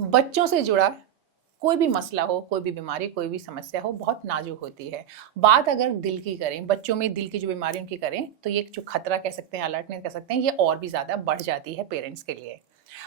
बच्चों से जुड़ा कोई भी मसला हो, कोई भी बीमारी, कोई भी समस्या हो, बहुत नाजुक होती है। बात अगर दिल की करें, बच्चों में दिल की जो बीमारी उनकी करें, तो ये जो खतरा कह सकते हैं, अलर्टनेस कह सकते हैं, ये और भी ज़्यादा बढ़ जाती है पेरेंट्स के लिए।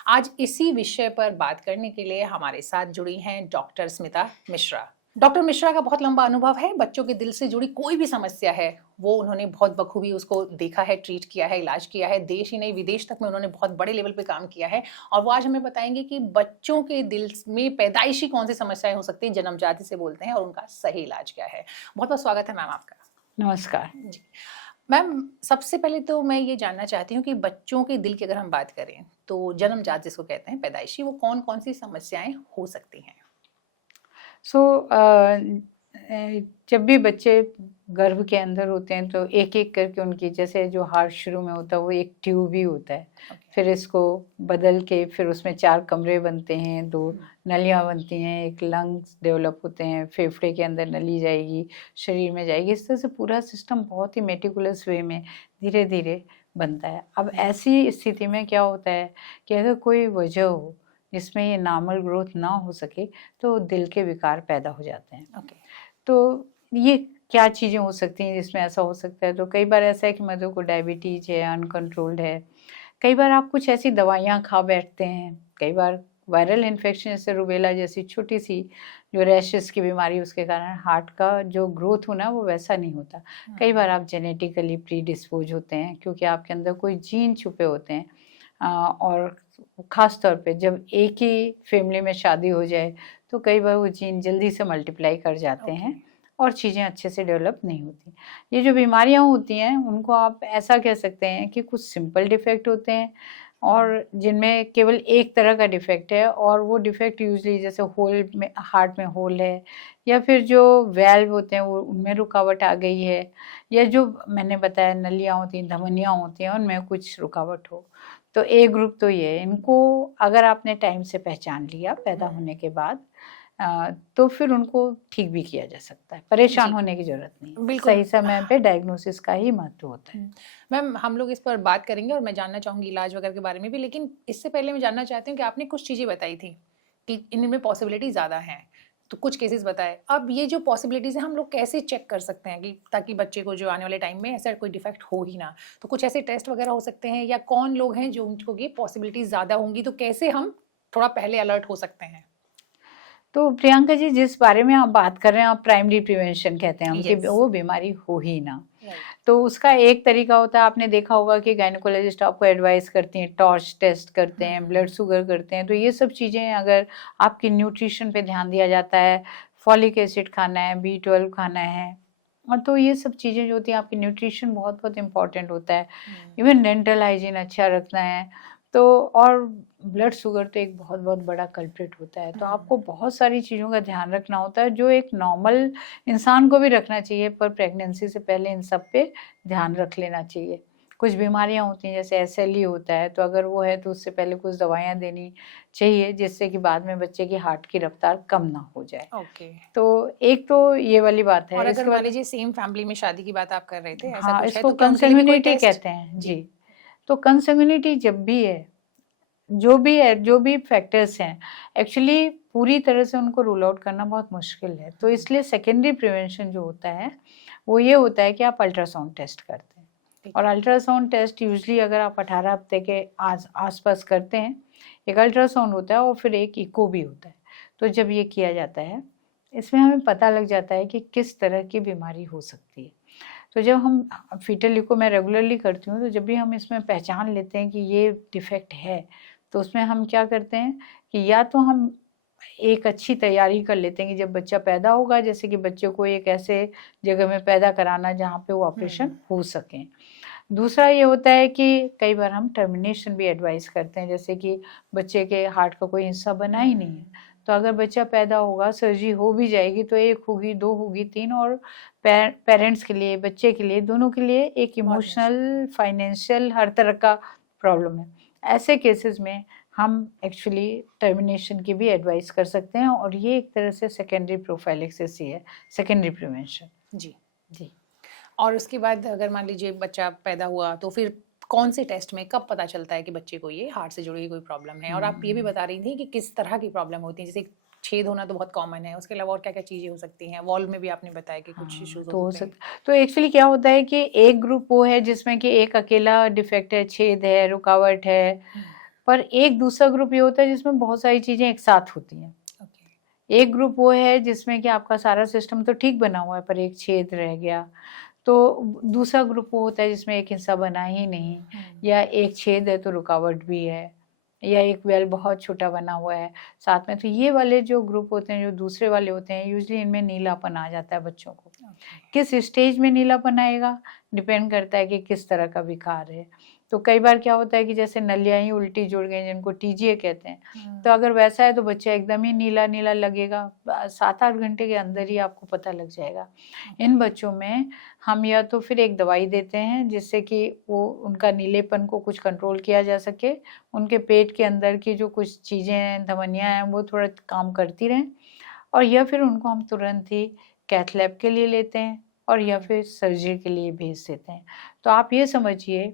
आज इसी विषय पर बात करने के लिए हमारे साथ जुड़ी हैं डॉक्टर स्मिता मिश्रा। डॉक्टर मिश्रा का बहुत लंबा अनुभव है, बच्चों के दिल से जुड़ी कोई भी समस्या है, वो उन्होंने बहुत बखूबी उसको देखा है, ट्रीट किया है, इलाज किया है। देश ही नहीं, विदेश तक में उन्होंने बहुत बड़े लेवल पे काम किया है और वो आज हमें बताएंगे कि बच्चों के दिल में पैदाइशी कौन सी समस्याएं हो सकती हैं, जन्मजाति से बोलते हैं, और उनका सही इलाज क्या है। बहुत बहुत स्वागत है मैम आपका। नमस्कार जी मैम, सबसे पहले तो मैं ये जानना चाहती हूँ कि बच्चों के दिल की अगर हम बात करें तो जन्मजात जिसको कहते हैं पैदाइशी, वो कौन कौन सी समस्याएं हो सकती हैं। सो जब भी बच्चे गर्भ के अंदर होते हैं तो एक एक करके उनकी, जैसे जो हार्ट शुरू में होता है वो एक ट्यूब ही होता है। फिर इसको बदल के फिर उसमें 4 कमरे बनते हैं, 2 नलियाँ बनती हैं, एक लंग्स डेवलप होते हैं, फेफड़े के अंदर नली जाएगी, शरीर में जाएगी। इस तरह से पूरा सिस्टम बहुत ही मेटिकुलस वे में धीरे धीरे बनता है। अब ऐसी स्थिति में क्या होता है कि अगर कोई वजह हो जिसमें ये नॉर्मल ग्रोथ ना हो सके तो दिल के विकार पैदा हो जाते हैं। तो ये क्या चीज़ें हो सकती हैं जिसमें ऐसा हो सकता है? तो कई बार ऐसा है कि मदर को डायबिटीज़ है, अनकंट्रोल्ड है। कई बार आप कुछ ऐसी दवाइयाँ खा बैठते हैं। कई बार वायरल इन्फेक्शन जैसे रूबेला जैसी छोटी सी जो रैशेस की बीमारी, उसके कारण हार्ट का जो ग्रोथ होना वो वैसा नहीं होता। कई बार आप जेनेटिकली प्रीडिस्पोज होते हैं क्योंकि आपके अंदर कोई जीन छुपे होते हैं। और ख़ास तौर पे जब एक ही फैमिली में शादी हो जाए तो कई बार वो जीन जल्दी से मल्टीप्लाई कर जाते हैं और चीज़ें अच्छे से डेवलप नहीं होती। ये जो बीमारियां होती हैं उनको आप ऐसा कह सकते हैं कि कुछ सिंपल डिफेक्ट होते हैं और जिनमें केवल एक तरह का डिफेक्ट है, और वो डिफेक्ट यूजली जैसे होल में, हार्ट में होल है, या फिर जो वेल्व होते हैं वो उनमें रुकावट आ गई है, या जो मैंने बताया नलियाँ होती हैं, धमनियाँ होती हैं, उनमें कुछ रुकावट हो। तो ए ग्रुप तो ये, इनको अगर आपने टाइम से पहचान लिया पैदा होने के बाद तो फिर उनको ठीक भी किया जा सकता है। परेशान होने की जरूरत नहीं, सही समय पे डायग्नोसिस का ही महत्व होता है। मैम, हम लोग इस पर बात करेंगे और मैं जानना चाहूंगी इलाज वगैरह के बारे में भी, लेकिन इससे पहले मैं जानना चाहती हूँ कि आपने कुछ चीजें बताई थी कि इनमें पॉसिबिलिटी ज्यादा हैं, तो कुछ केसेस बताए। अब ये जो पॉसिबिलिटीज है हम लोग कैसे चेक कर सकते हैं कि ताकि बच्चे को जो आने वाले टाइम में ऐसा कोई डिफेक्ट हो ही ना, तो कुछ ऐसे टेस्ट वगैरह हो सकते हैं, या कौन लोग हैं जो उनको ये पॉसिबिलिटीज ज्यादा होंगी, तो कैसे हम थोड़ा पहले अलर्ट हो सकते हैं। तो प्रियंका जी, जिस बारे में आप बात कर रहे हैं, आप प्राइमरी प्रिवेंशन कहते हैं हम कि वो बीमारी हो ही ना। तो उसका एक तरीका होता है, आपने देखा होगा कि गायनेकोलॉजिस्ट आपको एडवाइस करती हैं, टॉर्च टेस्ट करते हैं, ब्लड शुगर करते हैं। तो ये सब चीज़ें अगर आपकी न्यूट्रिशन पे ध्यान दिया जाता है, फॉलिक एसिड खाना है, B12 खाना है, और तो ये सब चीज़ें जो होती हैं, आपकी न्यूट्रिशन बहुत बहुत इम्पॉर्टेंट होता है। इवन डेंटल हाइजीन अच्छा रखना है, तो और ब्लड शुगर तो एक बहुत बहुत बड़ा कल्प्रिट होता है। तो आपको बहुत सारी चीज़ों का ध्यान रखना होता है जो एक नॉर्मल इंसान को भी रखना चाहिए, पर प्रेगनेंसी से पहले इन सब पे ध्यान रख लेना चाहिए। कुछ बीमारियां होती हैं जैसे SLE होता है, तो अगर वो है तो उससे पहले कुछ दवाइयां देनी चाहिए जिससे कि बाद में बच्चे की हार्ट की रफ्तार कम ना हो जाए। तो एक तो ये वाली बात है। और अगर मान लीजिए सेम फैमिली में शादी की बात आप कर रहे थे, ऐसा हाँ, कुछ इसको है तो कंसंग्यूनिटी कहते हैं जी। तो कंसंग्यूनिटी जब भी है, जो भी फैक्टर्स हैं, एक्चुअली पूरी तरह से उनको रूल आउट करना बहुत मुश्किल है। तो इसलिए सेकेंडरी प्रिवेंशन जो होता है वो ये होता है कि आप अल्ट्रासाउंड टेस्ट करते हैं। और अल्ट्रासाउंड टेस्ट यूजली अगर आप 18 हफ्ते के आसपास करते हैं, एक अल्ट्रासाउंड होता है और फिर एक इको भी होता है। तो जब ये किया जाता है, इसमें हमें पता लग जाता है कि किस तरह की बीमारी हो सकती है। तो जब हम फीटल इको मैं रेगुलरली करती हूँ, तो जब भी हम इसमें पहचान लेते हैं कि ये डिफेक्ट है, तो उसमें हम क्या करते हैं कि या तो हम एक अच्छी तैयारी कर लेते हैं कि जब बच्चा पैदा होगा, जैसे कि बच्चे को एक ऐसे जगह में पैदा कराना जहाँ पे वो ऑपरेशन हो सके। दूसरा ये होता है कि कई बार हम टर्मिनेशन भी एडवाइस करते हैं, जैसे कि बच्चे के हार्ट का कोई हिस्सा बना ही नहीं है, तो अगर बच्चा पैदा होगा, सर्जरी हो भी जाएगी, तो 1 होगी, 2 होगी, 3, और पेरेंट्स के लिए, बच्चे के लिए, दोनों के लिए एक इमोशनल, फाइनेंशियल, हर तरह का प्रॉब्लम है। ऐसे केसेस में हम एक्चुअली टर्मिनेशन की भी एडवाइस कर सकते हैं, और ये एक तरह से सेकेंडरी प्रोफाइलेक्सिस ही है, सेकेंडरी प्रिवेंशन। जी। और उसके बाद अगर मान लीजिए बच्चा पैदा हुआ, तो फिर कौन से टेस्ट में कब पता चलता है कि बच्चे को ये हार्ट से जुड़ी कोई प्रॉब्लम है? और आप ये भी बता रही थी कि किस तरह की प्रॉब्लम होती है, जैसे छेद होना तो बहुत कॉमन है, उसके अलावा और क्या-क्या चीज़ें हो सकती हैं? वॉल्व में भी आपने बताया कि कुछ इश्यूज़ तो हो हो सकते हैं। सकता, तो एक्चुअली क्या होता है कि एक ग्रुप वो है जिसमें कि एक अकेला डिफेक्ट है, छेद है, रुकावट है, हुँ, पर एक दूसरा ग्रुप ये होता है जिसमें बहुत सारी चीज़ें एक साथ होती हैं। ओके। एक ग्रुप वो है जिसमें कि आपका सारा सिस्टम तो ठीक बना हुआ है पर एक छेद रह गया। तो दूसरा ग्रुप वो होता है जिसमें एक हिस्सा बना ही नहीं, या एक छेद है तो रुकावट भी है, या एक वेल बहुत छोटा बना हुआ है साथ में। तो ये वाले जो ग्रुप होते हैं, जो दूसरे वाले होते हैं, यूजुअली इनमें नीलापन आ जाता है बच्चों को। ओके। किस स्टेज में नीलापन आएगा डिपेंड करता है कि किस तरह का विकार है। तो कई बार क्या होता है कि जैसे नलियाँ ही उल्टी जुड़ गई, जिनको टीजीए कहते हैं, तो अगर वैसा है तो बच्चा एकदम ही नीला नीला लगेगा, 7-8 घंटे के अंदर ही आपको पता लग जाएगा। इन बच्चों में हम या तो फिर एक दवाई देते हैं जिससे कि वो उनका नीलेपन को कुछ कंट्रोल किया जा सके, उनके पेट के अंदर की जो कुछ चीज़ें हैं, धमनियाँ हैं, वो थोड़ा काम करती रहें, और या फिर उनको हम तुरंत ही कैथ लैब के लिए लेते हैं, और या फिर सर्जरी के लिए भेज देते हैं। तो आप ये समझिए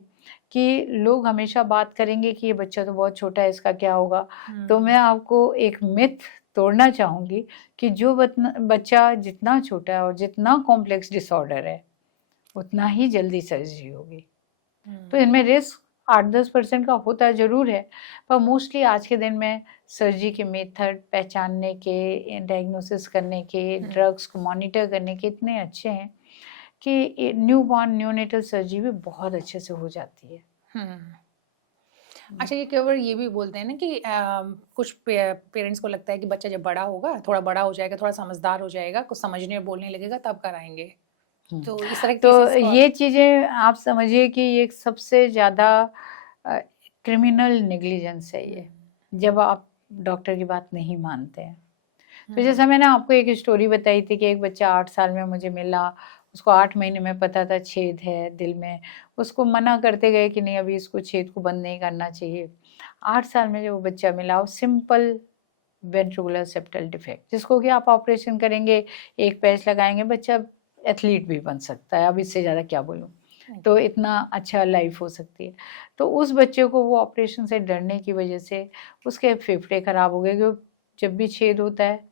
कि लोग हमेशा बात करेंगे कि ये बच्चा तो बहुत छोटा है, इसका क्या होगा? तो मैं आपको एक मिथ तोड़ना चाहूँगी कि जो बच्चा जितना छोटा है और जितना कॉम्प्लेक्स डिसऑर्डर है, उतना ही जल्दी सर्जरी होगी। तो इनमें रिस्क 8-10% का होता ज़रूर है, पर मोस्टली आज के दिन में सर्जरी के मेथड पहचानने के, डायग्नोसिस करने के, ड्रग्स को मॉनिटर करने के इतने अच्छे हैं कि न्यूबॉर्न न्यूनेटल सर्जरी भी बहुत अच्छे से हो जाती है। अच्छा, ये केवल ये भी बोलते हैं ना कि कुछ पेरेंट्स को लगता है कि बच्चा जब बड़ा होगा, थोड़ा बड़ा हो जाएगा, थोड़ा समझदार हो जाएगा, कुछ समझने और बोलने लगेगा तब कराएंगे। तो इस तरह के तो केसेस को ये चीज़ें आप समझिए कि ये सबसे ज़्यादा क्रिमिनल नेग्लिजेंस है ये, जब आप डॉक्टर की बात नहीं मानते हैं। तो जैसा मैंने आपको एक स्टोरी बताई थी कि एक बच्चा 8 साल में मुझे मिला, उसको 8 महीने में पता था छेद है दिल में, उसको मना करते गए कि नहीं अभी इसको छेद को बंद नहीं करना चाहिए। 8 साल में जब वो बच्चा मिला, वो सिंपल वेंट्रिकुलर सेप्टल डिफेक्ट, जिसको कि आप ऑपरेशन करेंगे, एक पैच लगाएंगे, बच्चा एथलीट भी बन सकता है, अब इससे ज़्यादा क्या बोलूँ। तो इतना अच्छा लाइफ हो सकती है। तो उस बच्चे को वो ऑपरेशन से डरने की वजह से उसके फेफड़े खराब हो गए, क्योंकि जब भी छेद होता है,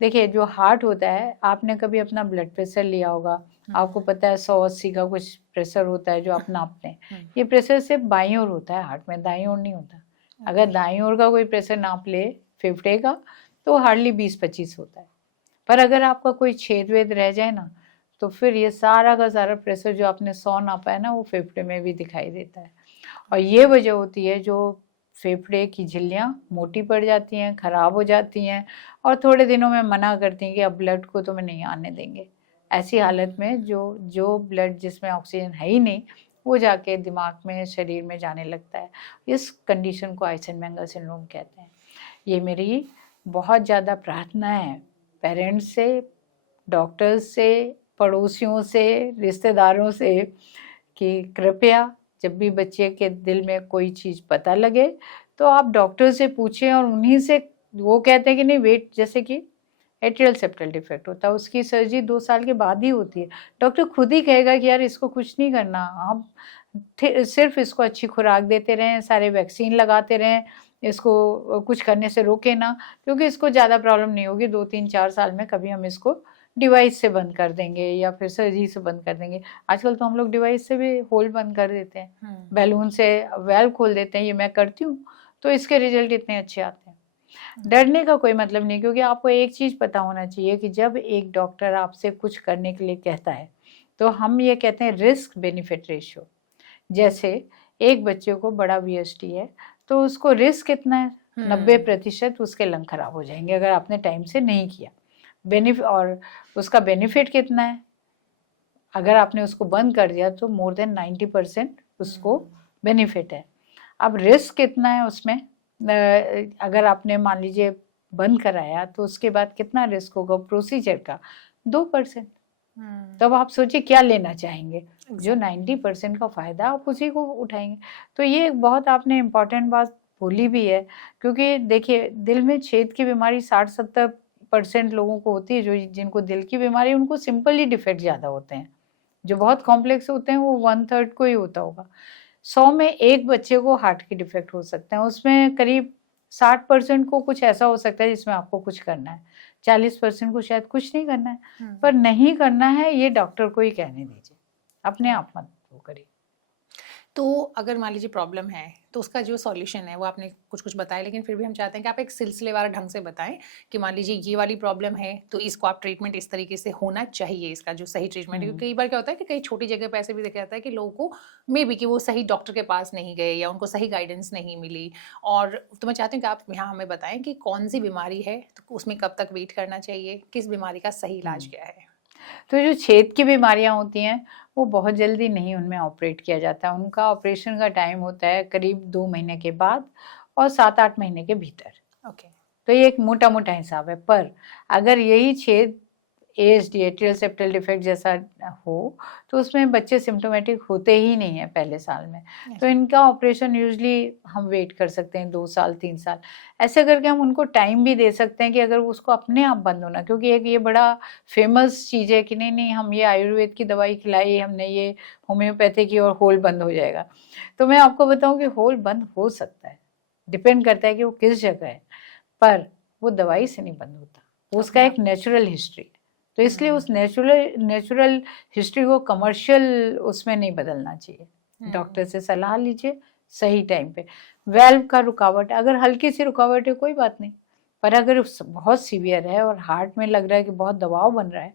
देखिए जो हार्ट होता है, आपने कभी अपना ब्लड प्रेशर लिया होगा, आपको पता है 100-80 का कुछ प्रेशर होता है जो आप नापते हैं। ये प्रेशर सिर्फ बाईं ओर होता है हार्ट में, दाईं ओर नहीं होता। अगर दाईं ओर का कोई प्रेशर नाप ले फेफड़े का तो हार्डली 20-25 होता है, पर अगर आपका कोई छेद वेद रह जाए ना, तो फिर ये सारा का सारा प्रेशर जो आपने 100 नापा है ना, वो फेफड़े में भी दिखाई देता है। और ये वजह होती है जो फेफड़े की झिल्लियाँ मोटी पड़ जाती हैं, ख़राब हो जाती हैं, और थोड़े दिनों में मना करती हैं कि अब ब्लड को तो मैं नहीं आने देंगे। ऐसी हालत में जो ब्लड जिसमें ऑक्सीजन है ही नहीं, वो जाके दिमाग में, शरीर में जाने लगता है। इस कंडीशन को आइसेनमेंगर सिंड्रोम कहते हैं। ये मेरी बहुत ज़्यादा प्रार्थना है पेरेंट्स से, डॉक्टर्स से, पड़ोसियों से, रिश्तेदारों से कि कृपया जब भी बच्चे के दिल में कोई चीज़ पता लगे तो आप डॉक्टर से पूछें, और उन्हीं से, वो कहते हैं कि नहीं वेट, जैसे कि एट्रियल सेप्टल डिफेक्ट होता है, उसकी सर्जरी 2 साल के बाद ही होती है। डॉक्टर खुद ही कहेगा कि यार इसको कुछ नहीं करना, आप सिर्फ इसको अच्छी खुराक देते रहें, सारे वैक्सीन लगाते रहें, इसको कुछ करने से रोके ना, क्योंकि इसको ज़्यादा प्रॉब्लम नहीं होगी, 2-3-4 साल में कभी हम इसको डिवाइस से बंद कर देंगे या फिर सर्जरी से बंद कर देंगे। आजकल तो हम लोग डिवाइस से भी होल बंद कर देते हैं, बैलून से वेल्व खोल देते हैं, ये मैं करती हूँ, तो इसके रिजल्ट इतने अच्छे आते हैं। डरने का कोई मतलब नहीं, क्योंकि आपको एक चीज़ पता होना चाहिए कि जब एक डॉक्टर आपसे कुछ करने के लिए कहता है, तो हम ये कहते हैं रिस्क बेनिफिट रेशियो। जैसे एक बच्चे को बड़ा VST है, तो उसको रिस्क कितना है, 90% उसके लंग खराब हो जाएंगे अगर आपने टाइम से नहीं किया। और उसका बेनिफिट कितना है, अगर आपने उसको बंद कर दिया तो मोर देन 90% उसको बेनिफिट है। अब रिस्क कितना है उसमें, अगर आपने मान लीजिए बंद कराया तो उसके बाद कितना रिस्क होगा प्रोसीजर का, 2%। तब आप सोचिए क्या लेना चाहेंगे, जो 90% का फ़ायदा आप उसी को उठाएंगे। तो ये एक बहुत आपने इम्पॉर्टेंट बात बोली भी है, क्योंकि देखिए दिल में छेद की बीमारी 60-70% लोगों को होती है, जो जिनको दिल की बीमारी, उनको सिंपली डिफेक्ट ज़्यादा होते हैं, जो बहुत कॉम्प्लेक्स होते हैं वो 1/3 को ही होता होगा। 100 में एक बच्चे को हार्ट के डिफेक्ट हो सकते हैं, उसमें करीब 60% को कुछ ऐसा हो सकता है जिसमें आपको कुछ करना है, 40% को शायद कुछ नहीं करना है। पर नहीं करना है ये डॉक्टर को ही कहने दीजिए, अपने आप मत वो करिए। तो अगर मान लीजिए प्रॉब्लम है तो उसका जो सॉल्यूशन है वो आपने कुछ कुछ बताया, लेकिन फिर भी हम चाहते हैं कि आप एक सिलसिलेवार ढंग से बताएं कि मान लीजिए ये वाली प्रॉब्लम है तो इसको आप ट्रीटमेंट इस तरीके से होना चाहिए, इसका जो सही ट्रीटमेंट है। क्योंकि कई बार क्या होता है कि कई छोटी जगह पे ऐसे भी देखा जाता है कि लोगों को मे बी कि वो सही डॉक्टर के पास नहीं गए या उनको सही गाइडेंस नहीं मिली। और तो मैं चाहती हूँ कि आप यहाँ हमें बताएं कि कौन सी बीमारी है तो उसमें कब तक वेट करना चाहिए, किस बीमारी का सही इलाज क्या है। तो जो छेद की बीमारियां होती हैं वो बहुत जल्दी नहीं उनमें ऑपरेट किया जाता है, उनका ऑपरेशन का टाइम होता है करीब 2 महीने के बाद और 7-8 महीने के भीतर। ओके। तो ये एक मोटा मोटा हिसाब है। पर अगर यही छेद ASD एट्रियल सेप्टल डिफेक्ट जैसा हो तो उसमें बच्चे सिम्टोमेटिक होते ही नहीं है पहले साल में, तो इनका ऑपरेशन यूजली हम वेट कर सकते हैं 2 साल 3 साल, ऐसे करके हम उनको टाइम भी दे सकते हैं कि अगर उसको अपने आप बंद होना, क्योंकि एक ये बड़ा फेमस चीज़ है कि नहीं नहीं हम ये आयुर्वेद की दवाई खिलाई, हमने ये होम्योपैथी की और होल बंद हो जाएगा। तो मैं आपको बताऊँ कि होल बंद हो सकता है, डिपेंड करता है कि वो किस जगह है, पर वो दवाई से नहीं बंद होता, उसका एक नेचुरल हिस्ट्री है। तो इसलिए उस नेचुरल हिस्ट्री को कमर्शियल उसमें नहीं बदलना चाहिए। डॉक्टर से सलाह लीजिए सही टाइम पे। वेल्व का रुकावट, अगर हल्की सी रुकावट है कोई बात नहीं, पर अगर बहुत सीवियर है और हार्ट में लग रहा है कि बहुत दबाव बन रहा है,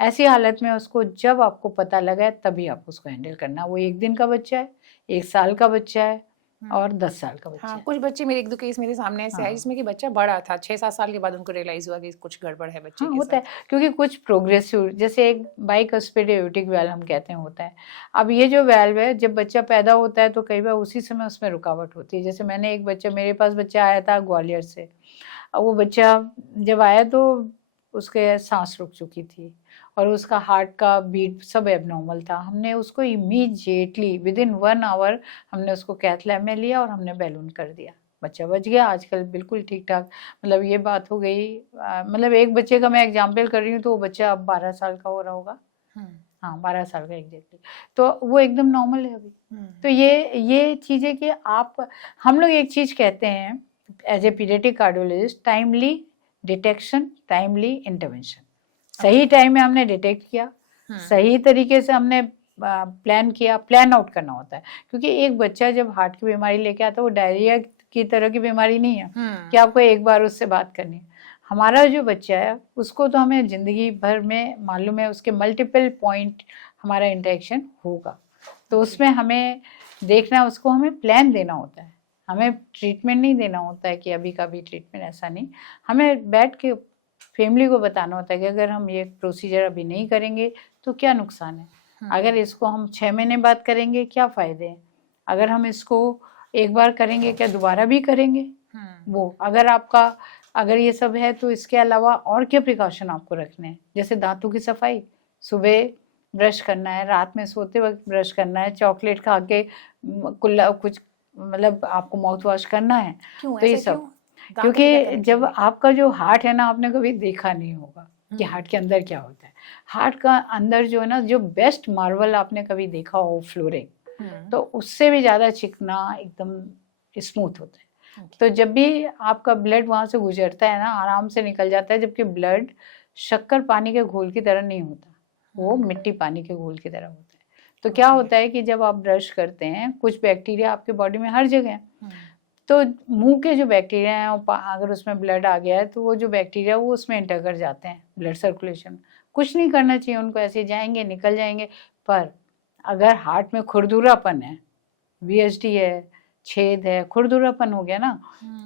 ऐसी हालत में उसको जब आपको पता लगा है तभी आप उसको हैंडल करना। वो 1 दिन का बच्चा है, 1 साल का बच्चा है और 10 साल का बच्चा हाँ, है। कुछ बच्चे मेरे 1-2 केस मेरे सामने ऐसे आए जिसमें कि बच्चा बड़ा था, 6-7 साल के बाद उनको रियलाइज हुआ कि कुछ गड़बड़ है बच्चे हाँ, के होता है, साथ। क्योंकि कुछ प्रोग्रेसिव, जैसे एक बाइकस्पिड एओर्टिक वाल्व हम कहते हैं होता है। अब ये जो वाल्व है जब बच्चा पैदा होता है तो कई बार उसी समय उसमें रुकावट होती है। जैसे मैंने एक बच्चा, मेरे पास बच्चा आया था ग्वालियर से, अब वो बच्चा जब आया तो उसके सांस रुक चुकी थी और उसका हार्ट का बीट सब एबनॉर्मल था। हमने उसको इमीडिएटली विदिन 1 आवर हमने उसको कैथ लैब में लिया और हमने बैलून कर दिया, बच्चा बच गया आजकल बिल्कुल ठीक ठाक। मतलब ये बात हो गई, मतलब एक बच्चे का मैं एग्जाम्पल कर रही हूँ तो वो बच्चा अब 12 साल का हो रहा होगा, हाँ 12 साल का एग्जैक्टली, तो वो एकदम नॉर्मल है अभी। तो ये चीज़ें कि आप, हम लोग एक चीज़ कहते हैं as a paediatric cardiologist, timely detection, timely intervention. सही टाइम में हमने डिटेक्ट किया, सही तरीके से हमने प्लान किया, प्लान आउट करना होता है। क्योंकि एक बच्चा जब हार्ट की बीमारी लेके आता है वो डायरिया की तरह की बीमारी नहीं है कि आपको एक बार उससे बात करनी है। हमारा जो बच्चा है उसको तो हमें ज़िंदगी भर में मालूम है, उसके मल्टीपल पॉइंट हमारा इंटरेक्शन होगा, तो उसमें हमें देखना, उसको हमें प्लान देना होता है, हमें ट्रीटमेंट नहीं देना होता है कि अभी का भी ट्रीटमेंट, ऐसा नहीं। हमें बैठ के फैमिली को बताना होता है कि अगर हम ये प्रोसीजर अभी नहीं करेंगे तो क्या नुकसान है, अगर इसको हम 6 महीने बाद करेंगे क्या फ़ायदे हैं, अगर हम इसको एक बार करेंगे क्या दोबारा भी करेंगे। वो अगर ये सब है तो इसके अलावा और क्या प्रिकॉशन आपको रखने हैं, जैसे दांतों की सफाई, सुबह ब्रश करना है, रात में सोते वक्त ब्रश करना है, चॉकलेट खा के कुल्ला कुछ मतलब आपको माउथ वॉश करना है। तो ये सब क्योंकि जब आपका जो हार्ट है ना, आपने कभी देखा नहीं होगा कि हार्ट के अंदर क्या होता है। हार्ट का अंदर जो है ना, जो बेस्ट मार्बल आपने कभी देखा हो फ्लोरिंग, तो उससे भी ज़्यादा चिकना एकदम स्मूथ होता है। तो जब भी आपका ब्लड वहाँ से गुजरता है ना, आराम से निकल जाता है, जबकि ब्लड शक्कर पानी के घोल की तरह नहीं होता, वो मिट्टी पानी के घोल की तरह होता है। तो क्या होता है कि जब आप ब्रश करते हैं, कुछ बैक्टीरिया आपके बॉडी में हर जगह है, तो मुंह के जो बैक्टीरिया हैं अगर उसमें ब्लड आ गया है तो वो जो बैक्टीरिया वो उसमें एंटर कर जाते हैं ब्लड सर्कुलेशन। कुछ नहीं करना चाहिए उनको, ऐसे जाएंगे निकल जाएंगे। पर अगर हार्ट में खुरदुरापन है, VSD है, छेद है, खुरदुरापन हो गया ना,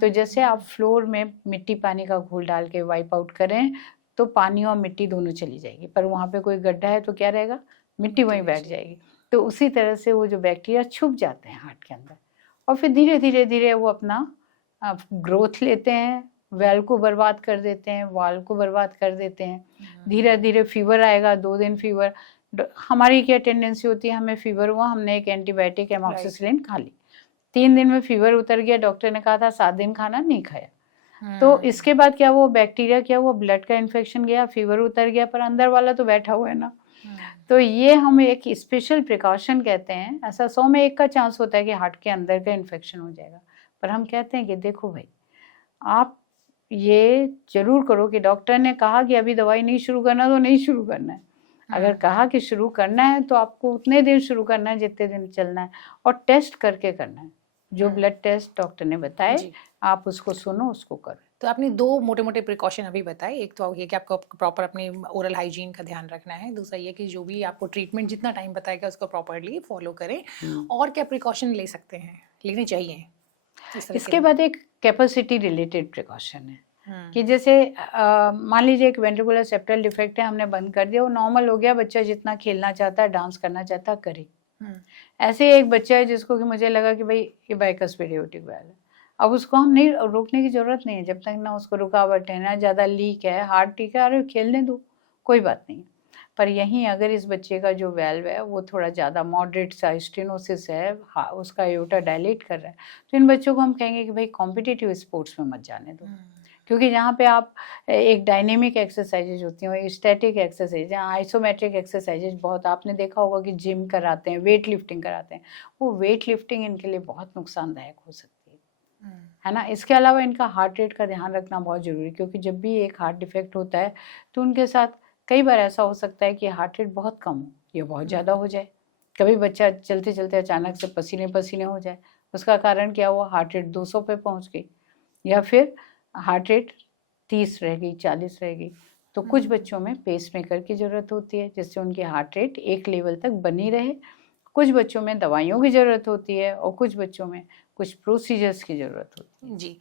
तो जैसे आप फ्लोर में मिट्टी पानी का घोल डाल के वाइप आउट करें तो पानी और मिट्टी दोनों चली जाएगी, पर वहाँ पे कोई गड्ढा है तो क्या रहेगा, मिट्टी वहीं बैठ जाएगी। तो उसी तरह से वो जो बैक्टीरिया छुप जाते हैं हार्ट के अंदर और फिर धीरे धीरे धीरे वो अपना ग्रोथ लेते हैं, वेल को बर्बाद कर देते हैं, वाल को बर्बाद कर देते हैं। धीरे धीरे फीवर आएगा, 2 दिन फीवर, हमारी क्या टेंडेंसी होती है, हमें फीवर हुआ, हमने एक एंटीबायोटिक एमॉक्सिसिलिन खा ली, 3 दिन में फीवर उतर गया, डॉक्टर ने कहा था 7 दिन खाना, नहीं खाया। तो इसके बाद क्या वो बैक्टीरिया क्या हुआ, ब्लड का इन्फेक्शन गया, फीवर उतर गया, पर अंदर वाला तो बैठा हुआ है ना। तो ये हम एक स्पेशल प्रिकॉशन कहते हैं। ऐसा 100 में 1 का चांस होता है कि हार्ट के अंदर का इन्फेक्शन हो जाएगा, पर हम कहते हैं कि देखो भाई, आप ये जरूर करो कि डॉक्टर ने कहा कि अभी दवाई नहीं शुरू करना तो नहीं शुरू करना है। अगर कहा कि शुरू करना है तो आपको उतने दिन शुरू करना है जितने दिन चलना है, और टेस्ट करके करना है। जो ब्लड टेस्ट डॉक्टर ने बताए आप उसको सुनो, उसको करो। तो आपने 2 मोटे मोटे प्रिकॉशन अभी बताए। एक तो ये कि आपको प्रॉपर अपने ओरल हाइजीन का ध्यान रखना है, दूसरा ये कि जो भी आपको ट्रीटमेंट जितना टाइम बताएगा उसको प्रॉपरली फॉलो करें। और क्या प्रिकॉशन ले सकते हैं, लेने चाहिए? इसके बाद एक कैपेसिटी रिलेटेड प्रिकॉशन है कि जैसे मान लीजिए एक वेंट्रिकुलर सेप्टल डिफेक्ट है, हमने बंद कर दिया, वो नॉर्मल हो गया, बच्चा जितना खेलना चाहता है, डांस करना चाहता है, करे। ऐसे एक बच्चा है जिसको कि मुझे लगा कि भाई ये बाइकस्फीड एओर्टिक वाल्व है, अब उसको हम नहीं रोकने की जरूरत नहीं है, जब तक ना उसको रुकावट है, ना ज़्यादा लीक है, हार्ट ठीक है, अरे खेलने दो, कोई बात नहीं। पर यहीं अगर इस बच्चे का जो वेल्व है वो थोड़ा ज़्यादा मॉडरेट सा स्टेनोसिस है, उसका एओर्टा डायलेट कर रहा है, तो इन बच्चों को हम कहेंगे कि भाई कॉम्पिटिटिव स्पोर्ट्स में मत जाने दो। क्योंकि जहाँ पे आप एक डायनेमिक एक्सरसाइजेज होती हैं, स्टैटिक एक्सरसाइज, जहाँ आइसोमेट्रिक एक्सरसाइजेज बहुत आपने देखा होगा कि जिम कराते हैं, वेट लिफ्टिंग कराते हैं, वो वेट लिफ्टिंग इनके लिए बहुत नुकसानदायक हो सकती है ना। इसके अलावा इनका हार्ट रेट का ध्यान रखना बहुत ज़रूरी है, क्योंकि जब भी एक हार्ट डिफेक्ट होता है तो उनके साथ कई बार ऐसा हो सकता है कि हार्ट रेट बहुत कम हो या बहुत ज़्यादा हो जाए। कभी बच्चा चलते चलते अचानक से पसीने पसीने हो जाए, उसका कारण क्या हुआ, हार्ट रेट 200 पे पहुँच गई, या फिर हार्ट रेट 30 रह गई, 40 रह गई। तो कुछ बच्चों में पेसमेकर की ज़रूरत होती है जिससे उनकी हार्ट रेट एक लेवल तक बनी रहे। कुछ बच्चों में दवाइयों की ज़रूरत होती है और कुछ बच्चों में कुछ प्रोसीजर्स की ज़रूरत होती है। जी।